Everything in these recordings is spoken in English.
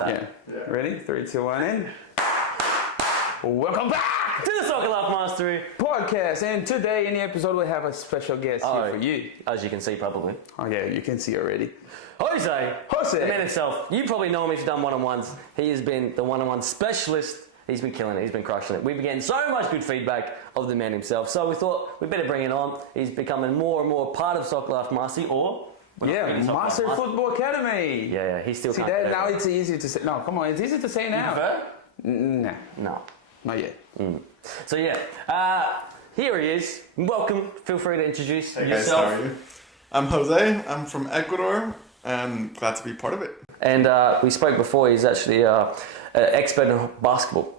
that. Yeah. Ready? 3, 2, 1, and welcome back To the Soccer Life Mastery. podcast. And today in the episode we have a special guest here for you. As you can see, probably. Oh yeah, you can see already. Jose, Jose. the man himself. You probably know him if you've done one-on-ones. He has been the one-on-one specialist. He's been killing it. He's been crushing it. We've been getting so much good feedback of the man himself. So we thought we better bring it on. He's becoming more and more part of Soccer Life Mastery, or Master Football Academy. Yeah, he still See can't. that now it's easy to say. No, come on, it's easy to say now. Nah, No. not yet. So here he is. Welcome. Feel free to introduce Hey yourself. guys, how are you? I'm Jose. I'm from Ecuador and glad to be part of it. And we spoke before. He's actually an expert in basketball.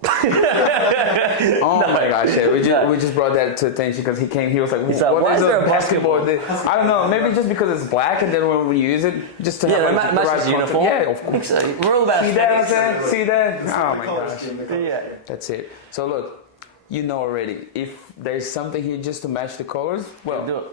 Oh my gosh, yeah, we just brought that to attention because he was like, like, what why is is there a a basketball? I don't know, maybe just because it's black and then when we use it, just to have Yeah, like, that the matches right the content. uniform. Yeah, of course. We're all about See that, aesthetics. Jose? See that? Oh my gosh. Yeah. That's it. So look, you know already, if there's something here just to match the colors, We'll well, do it.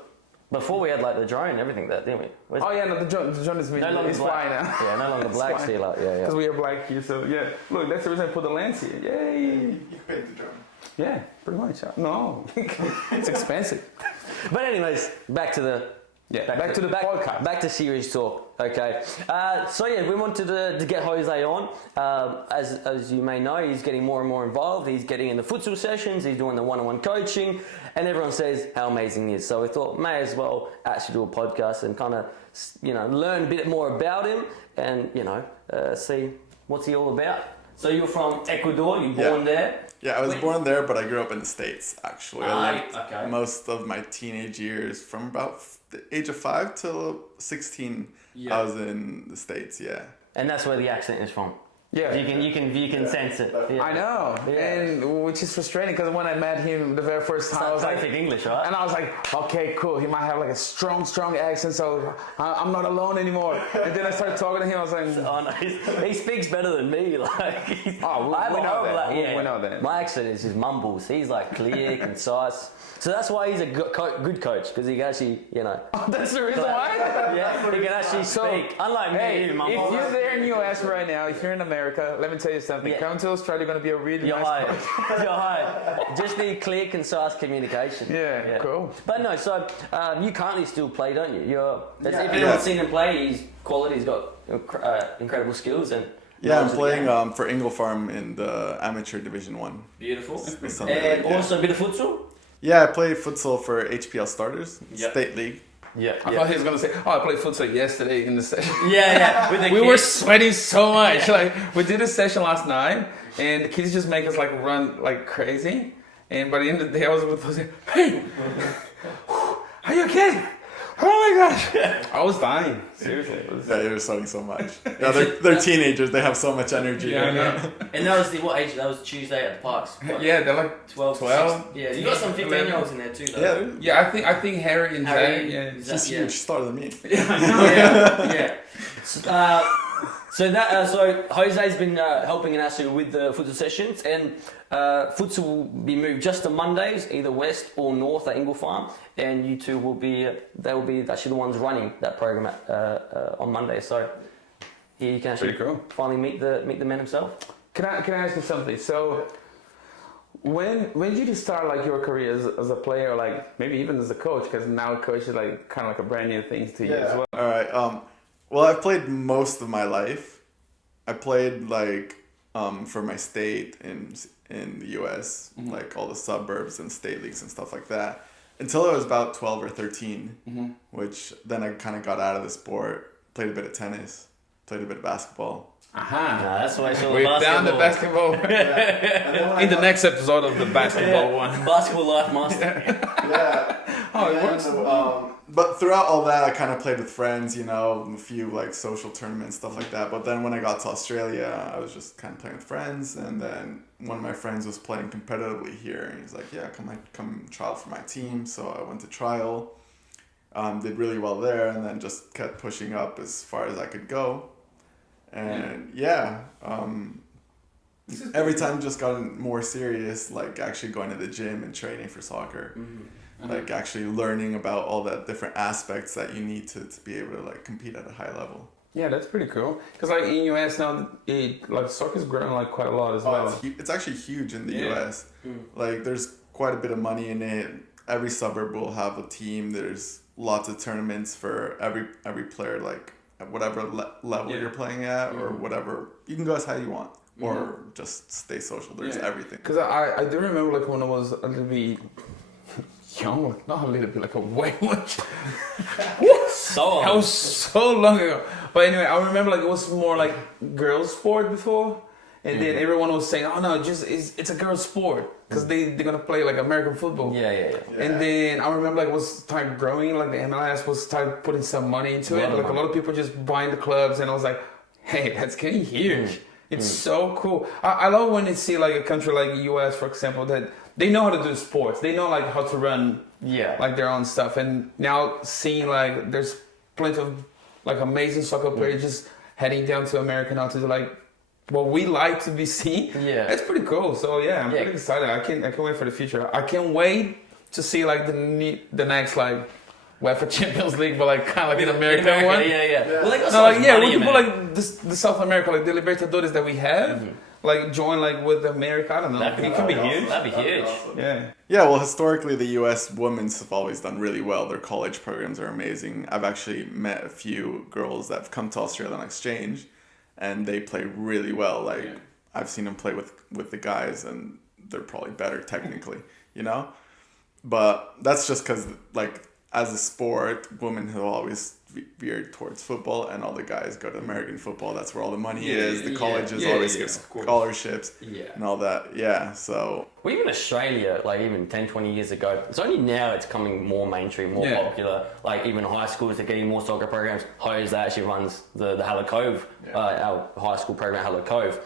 Before we had like the drone and everything there, didn't we? Where's oh yeah, no, the drone is no longer it's black. flying now. Yeah, no longer black. fine. Still like, yeah. Because we are black here, so yeah. Look, that's the reason I put the lens here. Yay! You paid the drum. Yeah, pretty much. No, it's expensive. But anyways, back to the Back to the podcast. Back to series talk. Okay. We wanted to get Jose on. As you may know, he's getting more and more involved. He's getting in the futsal sessions. He's doing the one-on-one coaching, and everyone says how amazing he is. So we thought may as well actually do a podcast and kind of learn a bit more about him and see what's he all about. So you're from Ecuador. You're born there. Yeah, I was born there, but I grew up in the States, actually. I lived okay. most of my teenage years from about the age of 5 till 16. I was in the States, yeah. And that's where the accent is from. Yeah. You can sense it. Yeah. I know, Yeah. and which is frustrating because when I met him the very first time, I was like, Perfect English, right? and I was like, okay, cool. He might have like a strong accent, so I'm not alone anymore. And then I started talking to him. I was like, Oh no, he speaks better than me. Like, we I have know a horrible, that. like, We know that. My accent is just mumbles. He's like clear, concise. So that's why he's a good coach because he can actually, that's the reason why. yeah, he can actually speak. Unlike Hey, me, if mumble. you're there in the US right now, if you're in America, let me tell you something. Yeah. Come to Australia, you're gonna be a really You're nice hired. coach. You're hired. Just need clear, concise communication. Yeah, cool. But no, so you currently still play, don't you? If Yeah. anyone's seen him play, he's quality. He's got incredible skills and. Yeah, I'm knowledge of the game. playing for Ingle Farm in the Amateur Division 1. Beautiful. Something And like, yeah. also a bit of futsal? Yeah, I play futsal for HPL Starters, Yep. State League. Yeah. I thought he was gonna say, "Oh, I played futsal yesterday in the session." Yeah. With the We kids. were sweating so much. Like we did a session last night, and the kids just make us like run like crazy. And by the end of the day, I was with Jose. Hey, are you okay? Oh my gosh! I was dying. Seriously. It was- Yeah, you're sweating so much. Yeah, they're teenagers. They have so much energy. Yeah, I know. And that was what age? That was Tuesday at the parks. Yeah, they're like 12. 12. Yeah, you got some 15-year-olds in there too, though. Yeah, Yeah, I think Harry and Harry, Zach. Yeah. is he's huge. He's taller than me. Yeah. So Jose's been helping in Asu with the futsal sessions, and futsal will be moved just to Mondays, either west or north at Ingle Farm, and you two will be actually the ones running that program on Monday. So here you can actually Pretty cool. finally meet the man himself. Can I ask you something? So, when did you start like your career as a player, like maybe even as a coach? Because now coach is like kind of like a brand new thing to you as well. All right. Well, I've played most of my life. I played like for my state in the U.S., like all the suburbs and state leagues and stuff like that, until I was about 12 or 13, which then I kind of got out of the sport. Played a bit of tennis, played a bit of basketball. Aha! That's why I saw We found the basketball. In the next episode of the basketball one. Basketball life master. Yeah. Oh, it works. But throughout all that, I kind of played with friends, a few like social tournaments, stuff like that. But then when I got to Australia, I was just kind of playing with friends. And then one of my friends was playing competitively here. And he's like, yeah, come trial for my team. So I went to trial, did really well there, and then just kept pushing up as far as I could go. And every time just gotten more serious, like actually going to the gym and training for soccer. Like actually learning about all the different aspects that you need to be able to like compete at a high level. Yeah, that's pretty cool. Because like in US now, like soccer's growing like quite a lot as well. It's actually huge in the Yeah. US. Like there's quite a bit of money in it. Every suburb will have a team. There's lots of tournaments for every player, like at whatever level you're playing at, or whatever. You can go as high as you want, or just stay social. There's everything. Because I do remember like when I was a little bit young, like, not a little bit, like a way much. So That was so long ago. But anyway, I remember like it was more like girls' sport before. And then everyone was saying, "Oh no, it's a girls' sport because they're gonna play like American football." Yeah. And then I remember like it was started growing, like the MLS was started putting some money into it. Like a lot of people just buying the clubs, and I was like, "Hey, that's getting huge. It's so cool." I love when you see like a country like the US, for example, that they know how to do sports. They know like how to run like their own stuff. And now seeing like there's plenty of like amazing soccer players just heading down to America now to do like what we like to be seen. Yeah. That's pretty cool. So yeah, I'm pretty excited. I can't wait for the future. I can't wait to see like the next like UEFA Champions League, but like kind of like an American one. Yeah. Well, they got No, like money, we can put man. like the South America, like the Libertadores that we have, like join like with America. I don't know. That'd be It could be awesome. huge. That'd be huge. Yeah. Yeah, well, historically, the U.S. women's have always done really well. Their college programs are amazing. I've actually met a few girls that have come to Australia on exchange, and they play really well. Like, I've seen them play with the guys, and they're probably better technically, you know? But that's just because, like, as a sport, women have always veered towards football, and all the guys go to American football. That's where all the money is. The colleges always give scholarships and all that. Yeah, so... Well, even Australia, like even 10, 20 years ago, it's only now it's coming more mainstream, more popular. Like even high schools are getting more soccer programs. Jose actually runs the Hello Cove, our high school program, Hello Cove.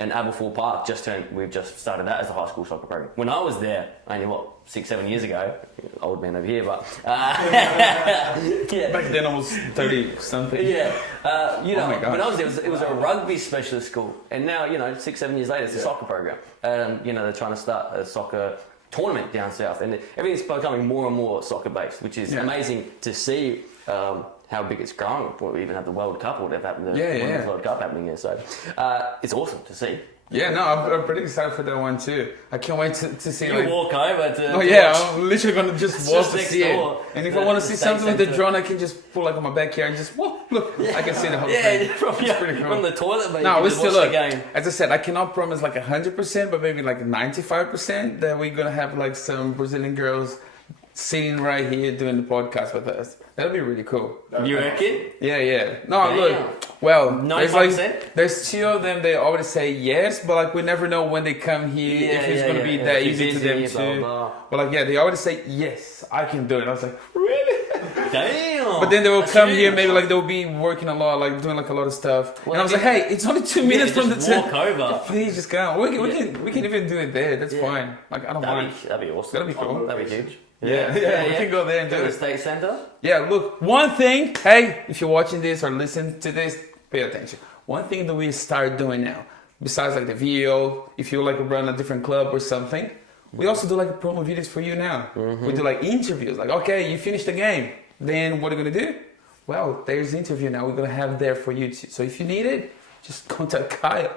And Aberfoyle Park we've just started that as a high school soccer program. When I was there, only 6, 7 years ago, old man over here, but Back then I was 30 something. my God. When I was there, it was a rugby specialist school, and now 6, 7 years later, it's a soccer program. They're trying to start a soccer tournament down south, and everything's becoming more and more soccer based, which is amazing to see. How big it's growing. We even have the World Cup, or the Women's World Cup happening here. So it's awesome to see. Yeah, no, I'm pretty excited for that one too. I can't wait to see. You walk over to. Oh yeah, I'm literally gonna just walk to see door. it. And if I want to see something with the drone, I can just pull like on my backyard and just whoa, look, I can see the whole thing. It's pretty cool. From the toilet, but No, you we can still watch look. the game. As I said, I cannot promise like 100%, but maybe like 95% that we're gonna have like some Brazilian girls sitting right here doing the podcast with us. That'll be really cool. You reckon? Yeah. No, Damn. look. Well, there's 95%? there's two of them. They already say yes, but like we never know when they come here if it's gonna be that easy to them too. But like they already say yes, I can do it. I was like, really? Damn. But then they will That's come huge. here, maybe like they'll be working a lot, like doing like a lot of stuff. Well, and I was like, hey, it's only 2 minutes from the just tent. walk over. Please just come. We can even do it there. That's fine. Like I don't mind. That'd be awesome. That'd be cool. That'd be huge. Yeah, we can go there and do Go to it. the State Centre. Yeah, look, one thing, hey, if you're watching this or listening to this, pay attention. One thing that we start doing now, besides like the video, if you like run a different club or something, we also do like promo videos for you now. We do like interviews, like, okay, you finished the game, then what are you gonna do? Well, there's the interview now, we're gonna have there for you too. So if you need it, just contact Kyle.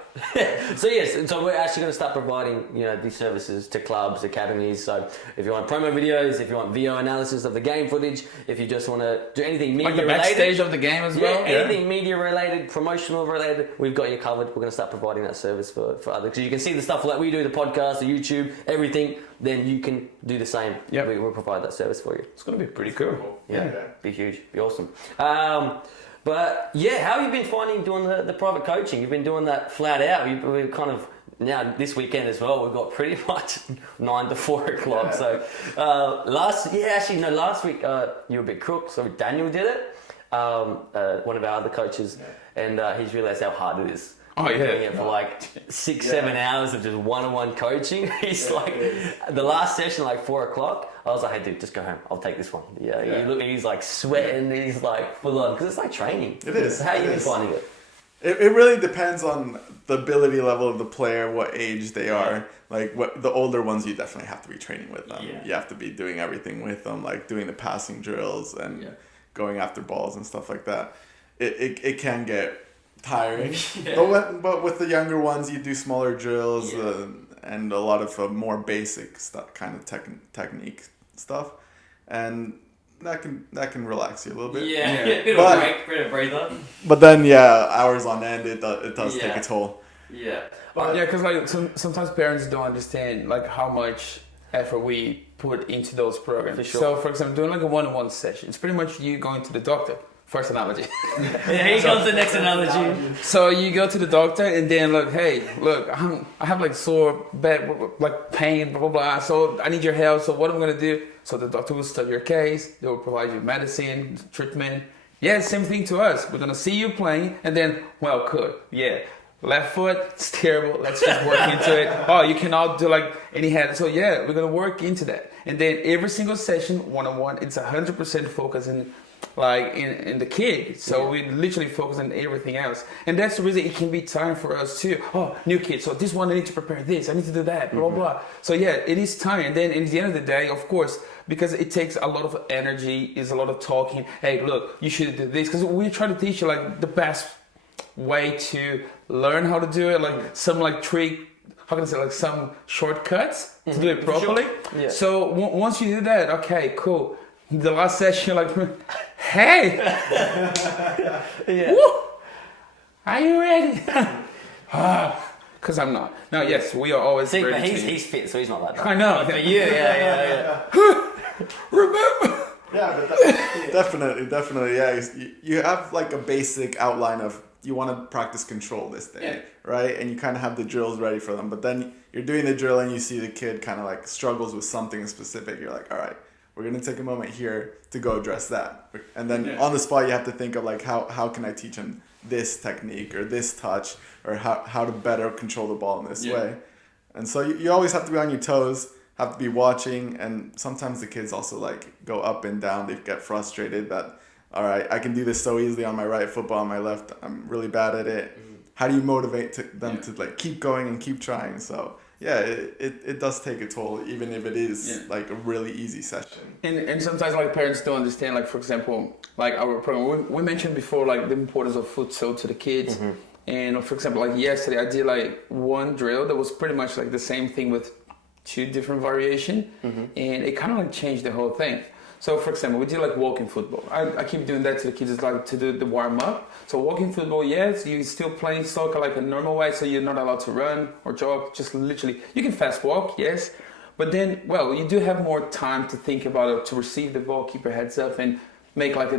So yes, so we're actually going to start providing these services to clubs, academies. So if you want promo videos, if you want video analysis of the game footage, if you just want to do anything media Like the related, backstage of the game as well. anything media related, promotional related, we've got you covered. We're going to start providing that service for others. Because you can see the stuff like we do, the podcast, the YouTube, everything. Then you can do the same. Yep. We'll provide that service for you. It's gonna be pretty cool. Yeah, be huge, be awesome. But yeah, how have you been finding doing the private coaching? You've been doing that flat out. We've kind of now this weekend as well. We've got pretty much 9 to 4 o'clock. So last week you were a bit crook. So Daniel did it. One of our other coaches, and he's realised how hard it is. Oh yeah, Doing it for like 6, 7 hours of just one-on-one coaching. He's like, the last session, like 4 o'clock, I was like, hey dude, just go home. I'll take this one. You look, he's like sweating. He's like full on because it's like training. It is. How you been finding it? It really depends on the ability level of the player, what age they are. Like the older ones, you definitely have to be training with them. Yeah. You have to be doing everything with them, like doing the passing drills and going after balls and stuff like that. it can get tiring. But with the younger ones, you do smaller drills and a lot of more basic stuff, kind of technique stuff, and that can relax you a little bit. Bit of a breather. But then hours on end, it does take a toll. Yeah. Because like sometimes parents don't understand like how much effort we put into those programs. For sure. So for example, doing like a one-on-one session, it's pretty much you going to the doctor. First analogy. Here comes the next analogy. So you go to the doctor and then look, hey, look, I have like sore back, like pain, blah, blah, blah. So I need your help. So what I'm going to do? So the doctor will study your case. They will provide you medicine, treatment. Yeah, same thing to us. We're going to see you playing and then, well, good. Yeah. Left foot, it's terrible. Let's just work into it. Oh, you cannot do like any head. So yeah, we're going to work into that. And then every single session, one-on-one, it's 100% focus in the kid. So we literally focus on everything else. And that's the reason it can be time for us too. Oh, new kid. So this one, I need to prepare this. I need to do that, blah, blah. So yeah, it is time. And then at the end of the day, of course, because it takes a lot of energy, is a lot of talking. Hey, look, you should do this. Because we try to teach you like the best way to learn how to do it. Like some like trick, how can I say, like some shortcuts to do it properly. Sure. Yeah. So once you do that, okay, cool. The last session, you're like, hey, woo, are you ready? Because I'm not. No, yes, we are always See, ready. but to... he's fit, so he's not like that. I know. For you, yeah. Remember? Yeah, but definitely. Yeah, you have like a basic outline of you want to practice control this day, right? And you kind of have the drills ready for them. But then you're doing the drill and you see the kid kind of like struggles with something specific. You're like, all right, we're going to take a moment here to go address that. And then on the spot, you have to think of like, how can I teach him this technique or this touch or how to better control the ball in this way. And so you always have to be on your toes, have to be watching. And sometimes the kids also like go up and down. They get frustrated that, all right, I can do this so easily on my right foot, but on my left, I'm really bad at it. How do you motivate them to like keep going and keep trying? So yeah, it does take a toll, even if it is like a really easy session. And sometimes like parents don't understand, like for example, like our program, we mentioned before like the importance of futsal to the kids. And for example, like yesterday I did like one drill that was pretty much like the same thing with 2 different variation, and it kind of like changed the whole thing. So for example, we did like walking football. I keep doing that to the kids, it's like to do the warm up. So walking football, yes, you're still playing soccer like a normal way, so you're not allowed to run or jog, just literally, you can fast walk, yes. But then, well, you do have more time to think about it, to receive the ball, keep your heads up and make like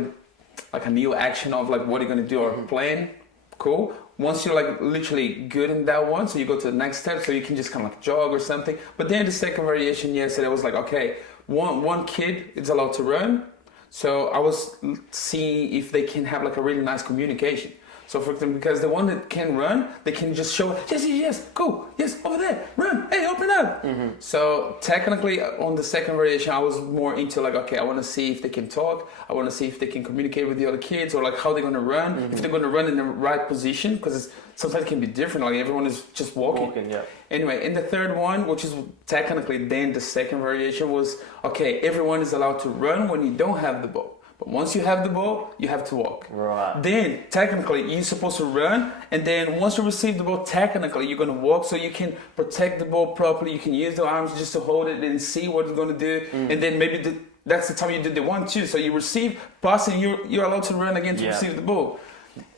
a new action of like what you're gonna do or plan, cool. Once you're like literally good in that one, so you go to the next step, so you can just kind of like jog or something. But then the second variation, yesterday, I was like, okay, one kid is allowed to run, so I was seeing if they can have like a really nice communication. So for example, because the one that can run, they can just show, yes, go, yes, over there, run, hey, open up. So technically on the second variation, I was more into like, okay, I want to see if they can talk. I want to see if they can communicate with the other kids or like how they're going to run, if they're going to run in the right position, because sometimes it can be different. Like everyone is just walking. Anyway, in the third one, which is technically then the second variation was, okay, everyone is allowed to run when you don't have the ball. But once you have the ball, you have to walk. Right. Then, technically, you're supposed to run. And then once you receive the ball, technically, you're going to walk so you can protect the ball properly. You can use the arms just to hold it and see what it's going to do. And then maybe that's the time you did the 1-2. So you receive, pass, and you're allowed to run again to receive the ball.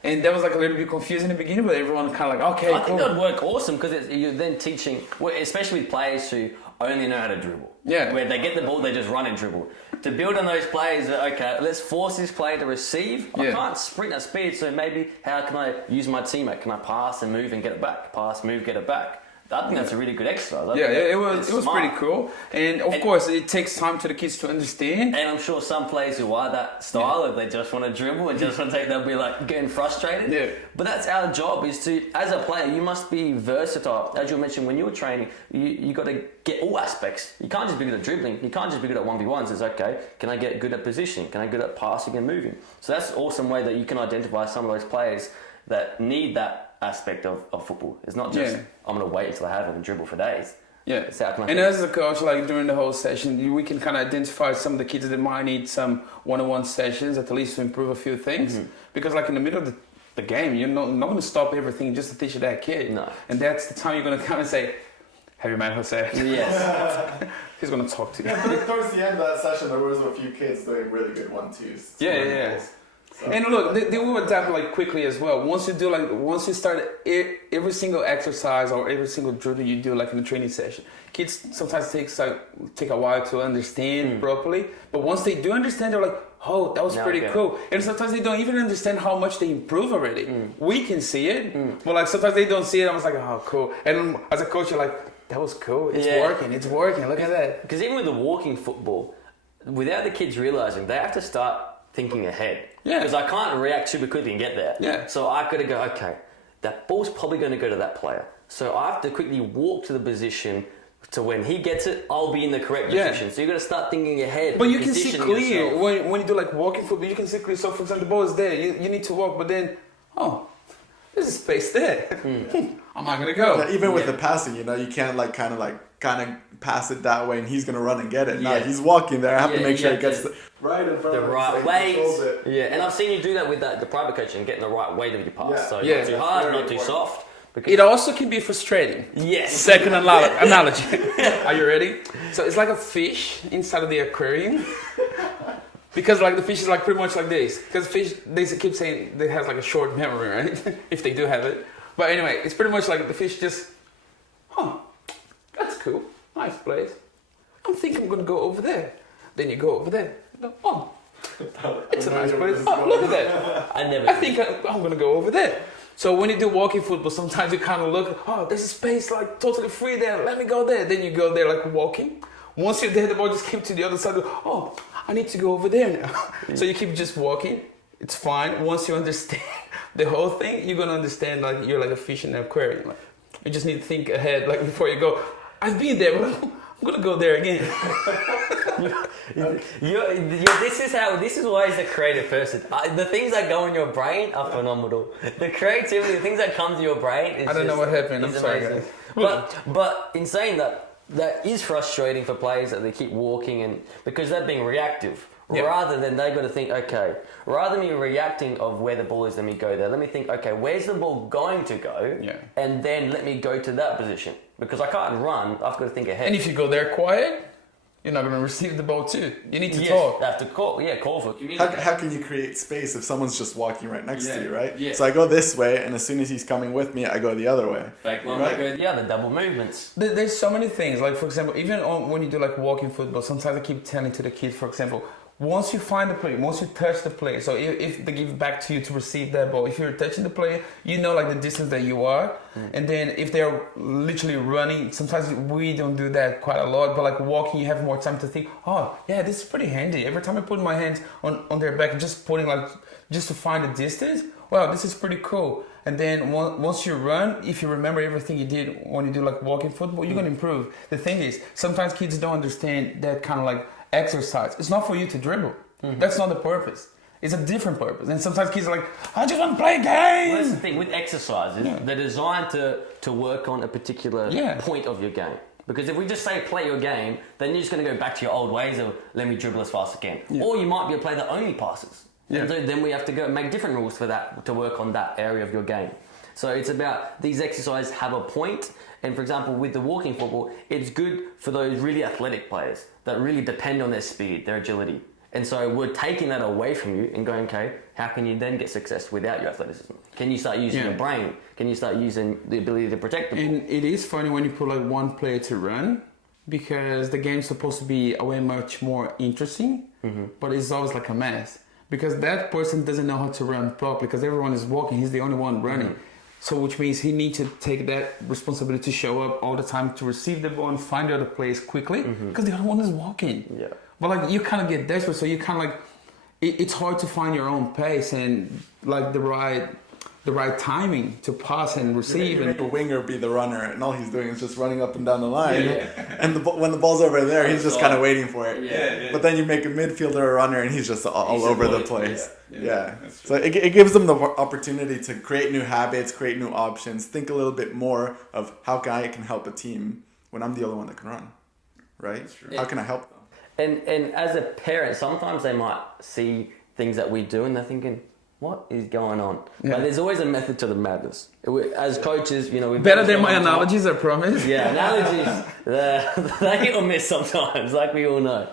And that was like a little bit confusing in the beginning, but everyone kind of like, okay, I think that would work awesome because you're then teaching, especially with players who only know how to dribble. Yeah. Where they get the ball, they just run and dribble. To build on those players, okay, let's force this player to receive. I can't sprint at speed, so maybe how can I use my teammate? Can I pass and move and get it back? Pass, move, get it back. I think that's a really good exercise. It was pretty cool. And of course, it takes time to the kids to understand. And I'm sure some players who are that style, if they just want to dribble and just want to take, they'll be like getting frustrated. Yeah. But that's our job, is to, as a player, you must be versatile. As you mentioned, when you were training, you got to get all aspects. You can't just be good at dribbling. You can't just be good at 1v1s. It's okay, can I get good at positioning? Can I get good at passing and moving? So that's an awesome way that you can identify some of those players that need that aspect of football. It's not just I'm going to wait until I have it and dribble for days. Yeah. So how can I And fix as a coach, like during the whole session, we can kind of identify some of the kids that might need some one-on-one sessions at least to improve a few things. Because like in the middle of the game, you're not going to stop everything just to teach that kid. No. And that's the time you're going to kind of say, have you met Jose? Yes. He's going to talk to you. Yeah, but towards the end of that session, there was a few kids doing really good 1-2s. Yeah. So, And look, they will adapt like quickly as well. Once you start every single exercise or every single drill that you do like in a training session, kids sometimes take a while to understand properly. But once they do understand, they're like, oh, that was pretty cool. And sometimes they don't even understand how much they improve already. We can see it, but like sometimes they don't see it. I was like, oh, cool. And as a coach, you're like, that was cool. It's working. Look at that. Because even with the walking football, without the kids realizing, they have to start thinking ahead. Yeah. Because I can't react super quickly and get there. Yeah. So I've got to go, okay, that ball's probably going to go to that player. So I have to quickly walk to the position to when he gets it, I'll be in the correct position. So you've got to start thinking ahead. But you can see positioning clear yourself. when you do like walking football, you can see clear. So for example, the ball is there, you need to walk, but then, oh, there's a space there. I'm not going to go. yeah, even with the passing, you can't like kind of pass it that way and he's going to run and get it. No, he's walking there. I have to make sure he gets right in front the of him. right so weight. Yeah, and I've seen you do that with the private coaching, getting the right weight of your pass. Yeah. So Yeah. not too hard, Very not too important. soft. Because It also can be frustrating. yes. Second analogy. Are you ready? So it's like a fish inside of the aquarium. Because like the fish is like pretty much like this. Because fish, they keep saying they have like a short memory, right? If they do have it. But anyway, it's pretty much like the fish just, that's cool. Nice place. I'm thinking I'm going to go over there. Then you go over there. Oh, it's a nice place. Oh, look at that. I think I'm going to go over there. So when you do walking football, sometimes you kind of look, oh, there's a space like totally free there. Let me go there. Then you go there like walking. Once you're there, the ball just came to the other side. Oh, I need to go over there now. So you keep just walking. It's fine. Once you understand the whole thing, you're going to understand like you're like a fish in an aquarium. Like, you just need to think ahead like before you go. I've been there, but I'm going to go there again. This is why he's a creative person. The things that go in your brain are phenomenal. The creativity, the things that come to your brain is I don't know what happened. I'm sorry, amazing. guys. But in saying that, that is frustrating for players that they keep walking and because they're being reactive. Yeah. Rather than they've got to think, okay, rather than me reacting of where the ball is, let me go there. Let me think, okay, where's the ball going to go? Yeah. And then let me go to that position. Because I can't run, I've got to think ahead. And if you go there quiet, you're not going to receive the ball too. You need to talk. I have to call for communication. How can you create space if someone's just walking right next to you, right? Yeah. So I go this way, and as soon as he's coming with me, I go the other way. The double movements. There's so many things. Like, for example, even when you do like walking football, sometimes I keep telling to the kids, for example, once you find the player, once you touch the player, so if they give back to you to receive that ball, if you're touching the player, you know like the distance that you are. And then if they're literally running, sometimes we don't do that quite a lot, but like walking, you have more time to think, oh yeah, this is pretty handy. Every time I put my hands on their back and just putting like, just to find the distance, wow, this is pretty cool. And then once you run, if you remember everything you did when you do like walking football, you're going to improve. The thing is, sometimes kids don't understand that kind of like exercise. It's not for you to dribble. That's not the purpose. It's a different purpose. And sometimes kids are like, I just want to play games. Well, that's the thing with exercises. They're designed to work on a particular point of your game. Because if we just say play your game, then you're just going to go back to your old ways of let me dribble as fast as I can. Or you might be a player that only passes. And so then we have to go make different rules for that to work on that area of your game. So it's about these exercises have a point. And for example, with the walking football, it's good for those really athletic players that really depend on their speed, their agility. And so we're taking that away from you and going, okay, how can you then get success without your athleticism? Can you start using your brain? Can you start using the ability to protect the ball? And it is funny when you put like one player to run because the game's supposed to be a way much more interesting, but it's always like a mess. Because that person doesn't know how to run properly because everyone is walking, he's the only one running. So which means he needs to take that responsibility to show up all the time to receive the ball and find the other place quickly because the other one is walking. Yeah. But like you kind of get desperate, so you kind of like it's hard to find your own pace and like the right timing to pass and receive. You make a winger be the runner, and all he's doing is just running up and down the line. And when the ball's over there, he's just kind of waiting for it. But then you make a midfielder a runner, and he's just all over the place. So it gives them the opportunity to create new habits, create new options, think a little bit more of how I can help a team when I'm the only one that can run, right? That's true. How can I help them? And as a parent, sometimes they might see things that we do and they're thinking, what is going on? Yeah. But there's always a method to the madness. As coaches, you know, we've Better done it than for a my long time. analogies, I promise. Yeah, analogies, they hit or miss sometimes, like we all know.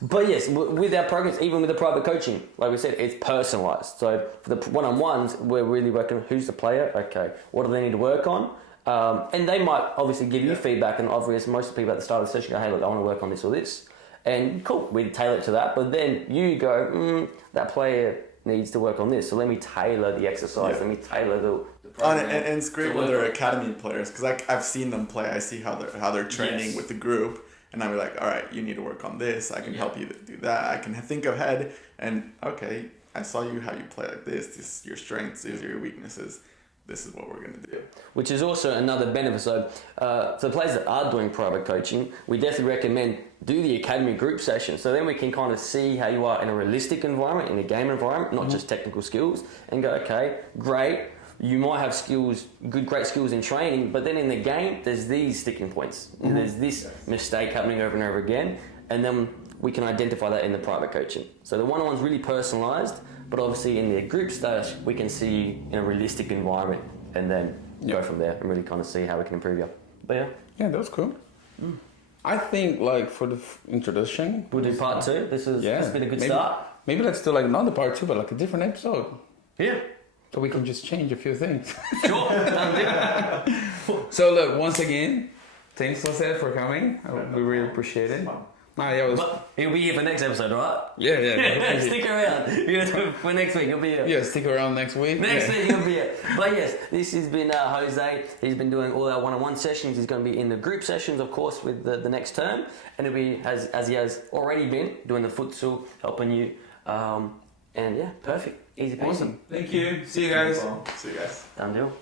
But yes, with our programs, even with the private coaching, like we said, it's personalised. So for the one-on-ones, we're really working on who's the player, okay, what do they need to work on? And they might obviously give you feedback, and obviously most people at the start of the session go, hey, look, I want to work on this or this. And cool, we tailor it to that, but then you go, that player needs to work on this, so let me tailor the exercise, let me tailor the program. And it's great when they're academy players, because I've seen them play. I see how they're training with the group, and I'm like, all right, you need to work on this. I can help you do that. I can think ahead, and okay, I saw you how you play like this. This is your strengths. These are your weaknesses. This is what we're going to do. Which is also another benefit. So for the players that are doing private coaching, we definitely recommend do the academy group session. So then we can kind of see how you are in a realistic environment, in a game environment, not just technical skills, and go, okay, great. You might have skills, great skills in training, but then in the game, there's these sticking points. There's this mistake happening over and over again, and then we can identify that in the private coaching. So the one-on-one's really personalised, but obviously in the group stage, we can see in a realistic environment, and then go from there and really kind of see how we can improve you. But Yeah, that was cool. I think like for the introduction, we'll do part 2. This has been a good start. Maybe let's do like not the part 2, but like a different episode. Yeah. So we can just change a few things. Sure. So look, once again, thanks Jose for coming. We really appreciate it. But he'll be here for next episode, right? Yeah. Stick around. For next week, he'll be here. Yeah, stick around next week. Next week, he'll be here. But yes, this has been Jose. He's been doing all our one-on-one sessions. He's going to be in the group sessions, of course, with the next term. And he'll be, as he has already been, doing the futsal, helping you. And yeah, perfect. Easy peasy. Awesome. Thank you. See you guys. See you guys. Done deal.